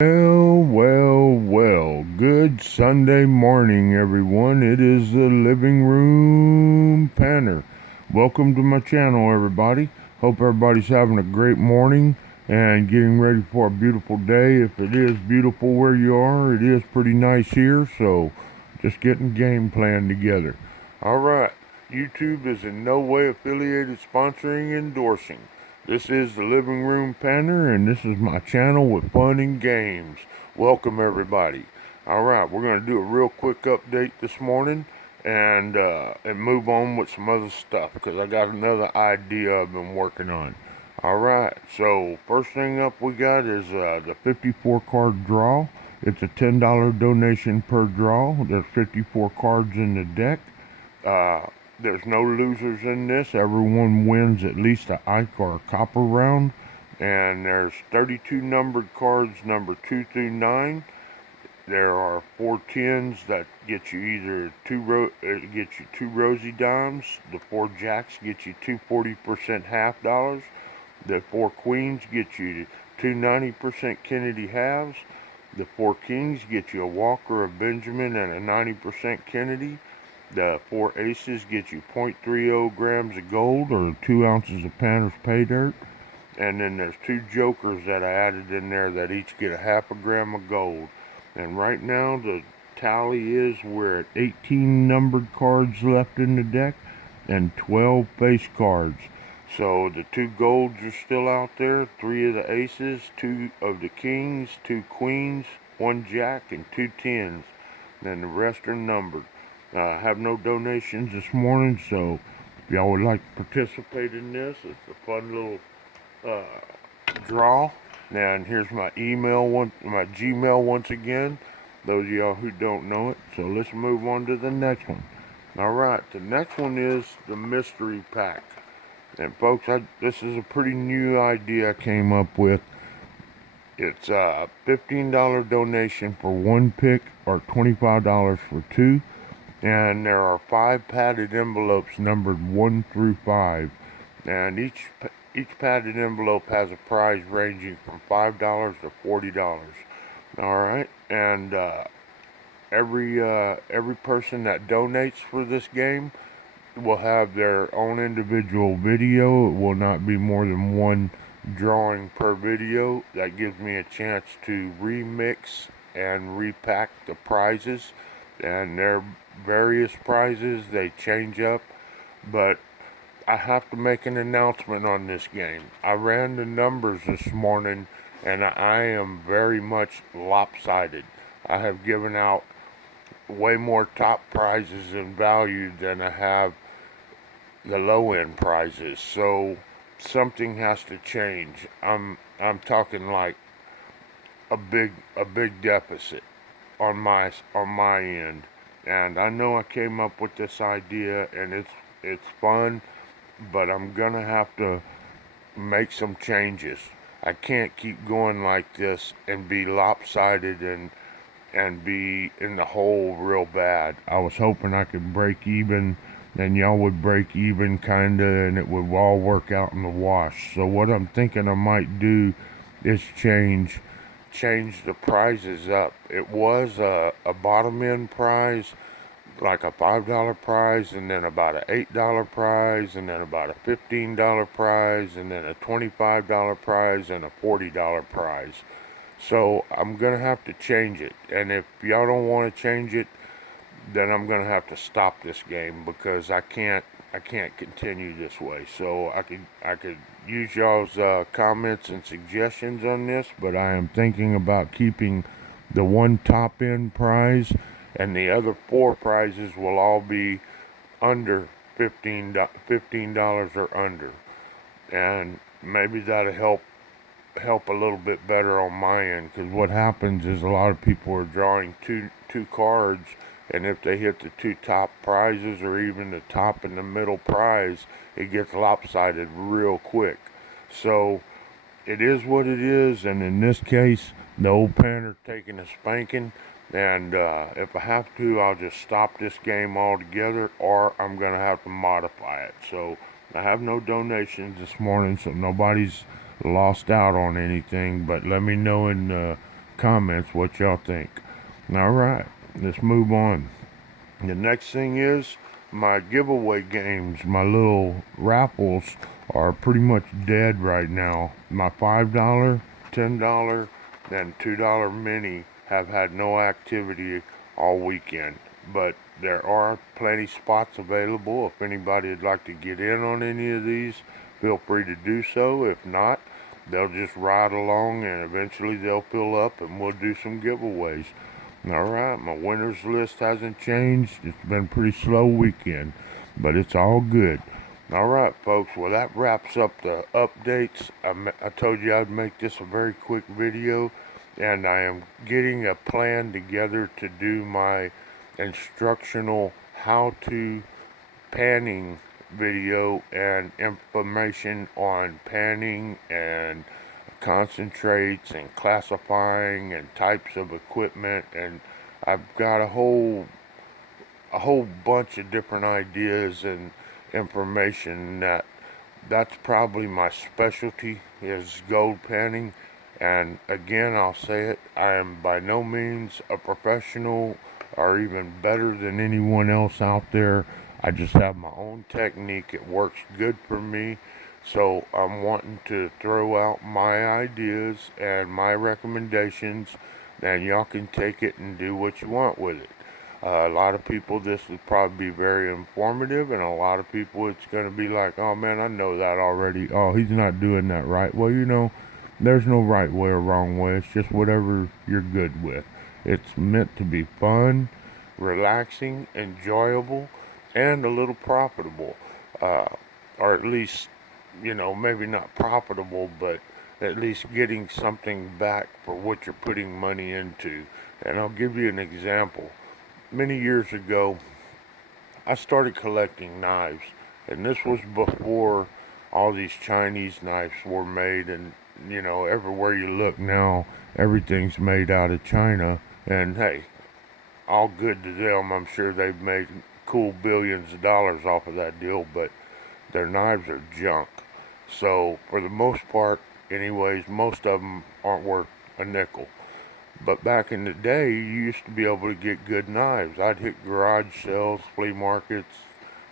Well. Good Sunday morning, everyone. It is the Living Room Panner. Welcome to my channel, everybody. Hope everybody's having a great morning and getting ready for a beautiful day. If it is beautiful where you are, it is pretty nice here, so just getting game plan together. Alright, YouTube is in no way affiliated, sponsoring, endorsing. This is the Living Room Panner, and this is my channel with fun and games. Welcome, everybody. Alright, we're going to do a real quick update this morning and move on with some other stuff because I got another idea I've been working on. Alright, so first thing up we got is the 54 card draw. It's a $10 donation per draw. There's 54 cards in the deck. There's no losers in this. Everyone wins at least an Ike or a copper round. And there's 32 numbered cards, number 2 through 9. There are 4 tens that get you either two rosy dimes. The 4 jacks get you two 40% half dollars. The 4 queens get you two 90% Kennedy halves. The 4 kings get you a Walker, a Benjamin, and a 90% Kennedy. The 4 aces get you 0.30 grams of gold or 2 ounces of Panner's pay dirt. And then there's 2 jokers that I added in there that each get a half a gram of gold. And right now the tally is we're at 18 numbered cards left in the deck and 12 face cards. So the 2 golds are still out there, 3 of the aces, 2 of the kings, 2 queens, 1 jack, and 2 tens. Then the rest are numbered. I have no donations this morning, so if y'all would like to participate in this, it's a fun little draw. And here's my my Gmail once again, those of y'all who don't know it. So let's move on to the next one. Alright, the next one is the mystery pack. And folks, this is a pretty new idea I came up with. It's a $15 donation for 1 pick or $25 for 2. And there are 5 padded envelopes numbered 1 through 5. And each padded envelope has a prize ranging from $5 to $40. Alright, and every person that donates for this game will have their own individual video. It will not be more than 1 drawing per video. That gives me a chance to remix and repack the prizes. And they're various prizes, they change up, but I have to make an announcement on this game. I ran the numbers this morning and I am very much lopsided. I have given out way more top prizes in value than I have the low end prizes, so something has to change. I'm talking like a big deficit on my end. And I know I came up with this idea and it's fun, but I'm gonna have to make some changes. I can't keep going like this and be lopsided and be in the hole real bad. I was hoping I could break even and y'all would break even kinda and it would all work out in the wash. So what I'm thinking I might do is change the prizes up. It was a bottom end prize, like a $5 prize, and then about an $8 prize, and then about a $15 prize, and then a $25 prize, and a $40 prize. So I'm gonna have to change it, and if y'all don't want to change it, then I'm gonna have to stop this game because I can't continue this way. So I could use y'all's comments and suggestions on this, but I am thinking about keeping the 1 top end prize, and the other 4 prizes will all be under $15 or under, and maybe that'll help a little bit better on my end, because what happens is a lot of people are drawing two cards, and if they hit the 2 top prizes or even the top and the middle prize, it gets lopsided real quick. So it is what it is, and in this case the old Panner taking a spanking, and if I have to, I'll just stop this game altogether, or I'm gonna have to modify it. So I have no donations this morning, so nobody's lost out on anything, but let me know in the comments what y'all think. All right, let's move on. The next thing is my giveaway games. My little raffles are pretty much dead right now. My $5, $10, and $2 mini have had no activity all weekend, but there are plenty spots available. If anybody would like to get in on any of these, feel free to do so. If not, they'll just ride along and eventually they'll fill up and we'll do some giveaways. Alright, my winners list hasn't changed. It's been a pretty slow weekend, but it's all good. Alright, folks, well, that wraps up the updates. I told you I'd make this a very quick video, and I am getting a plan together to do my instructional how-to panning video and information on panning and concentrates and classifying and types of equipment, and I've got a whole bunch of different ideas and information that's probably my specialty is gold panning. And again, I'll say it, I am by no means a professional or even better than anyone else out there. I just have my own technique. It works good for me. So I'm wanting to throw out my ideas and my recommendations, and y'all can take it and do what you want with it. A lot of people, this would probably be very informative, and a lot of people, it's going to be like, oh man, I know that already. Oh, he's not doing that right. Well, there's no right way or wrong way. It's just whatever you're good with. It's meant to be fun, relaxing, enjoyable, and a little profitable. Or at least, maybe not profitable, but at least getting something back for what you're putting money into. And I'll give you an example. Many years ago, I started collecting knives, and this was before all these Chinese knives were made, and everywhere you look now, everything's made out of China, and hey, all good to them. I'm sure they've made cool billions of dollars off of that deal, but their knives are junk. So, for the most part, anyways, most of them aren't worth a nickel. But back in the day, you used to be able to get good knives. I'd hit garage sales, flea markets,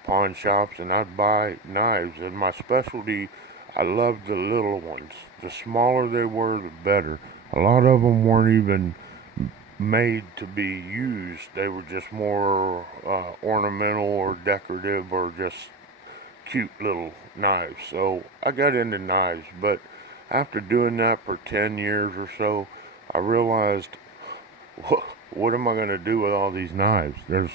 pawn shops, and I'd buy knives. And my specialty, I loved the little ones. The smaller they were, the better. A lot of them weren't even made to be used. They were just more ornamental or decorative or just cute little knives. So I got into knives, but after doing that for 10 years or so, I realized, what am I going to do with all these knives? There's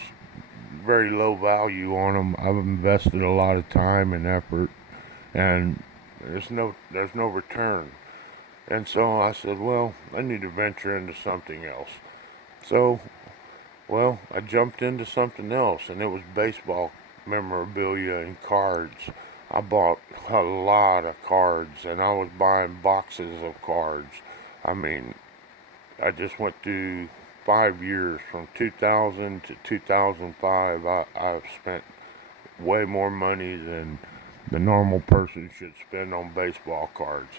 very low value on them. I've invested a lot of time and effort, and there's no return. And so I said, well, I need to venture into something else. So, well, I jumped into something else, and it was baseball memorabilia and cards. I bought a lot of cards, and I was buying boxes of cards. I mean, I just went through 5 years, from 2000 to 2005. I've spent way more money than the normal person should spend on baseball cards.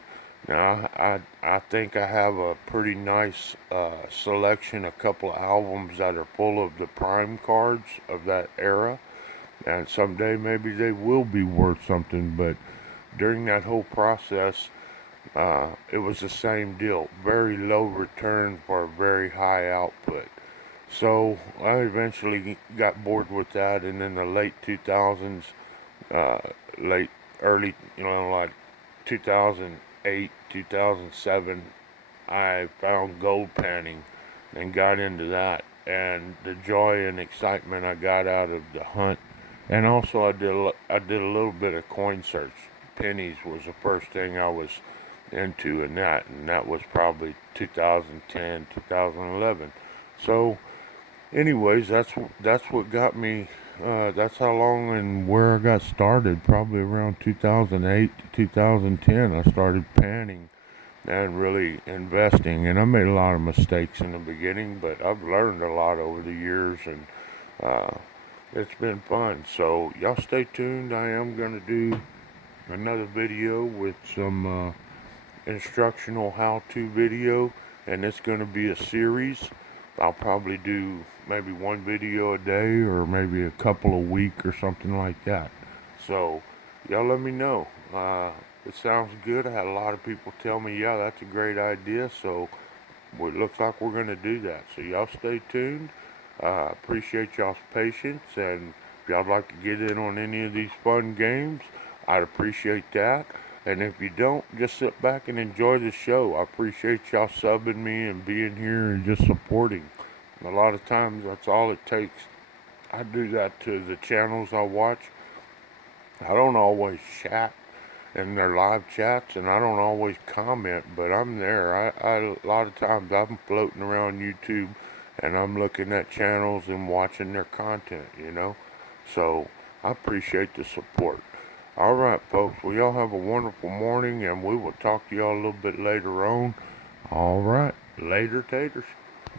Now, I think I have a pretty nice selection, a couple of albums that are full of the prime cards of that era, and someday maybe they will be worth something, but during that whole process, it was the same deal. Very low return for a very high output. So I eventually got bored with that, and in the late 2000s, uh, early, like 2008, 2007, I found gold panning and got into that. And the joy and excitement I got out of the hunt, and also I did a little bit of coin search. Pennies was the first thing I was into in that, and that was probably 2010, 2011. So, anyways, that's what got me. That's how long and where I got started. Probably around 2008 to 2010, I started panning and really investing. And I made a lot of mistakes in the beginning, but I've learned a lot over the years, and uh, it's been fun. So y'all stay tuned. I am gonna do another video with some instructional how-to video, and it's going to be a series. I'll probably do maybe one video a day or maybe a couple a week or something like that. So, y'all let me know. It sounds good. I had a lot of people tell me, yeah, that's a great idea. So, it looks like we're going to do that. So, y'all stay tuned. Appreciate y'all's patience. And if y'all like to get in on any of these fun games, I'd appreciate that. And if you don't, just sit back and enjoy the show. I appreciate y'all subbing me and being here and just supporting. And a lot of times, that's all it takes. I do that to the channels I watch. I don't always chat in their live chats, and I don't always comment, but I'm there. A lot of times I'm floating around YouTube, and I'm looking at channels and watching their content. So I appreciate the support. All right, folks. Well, y'all have a wonderful morning, and we will talk to y'all a little bit later on. All right. Later, taters.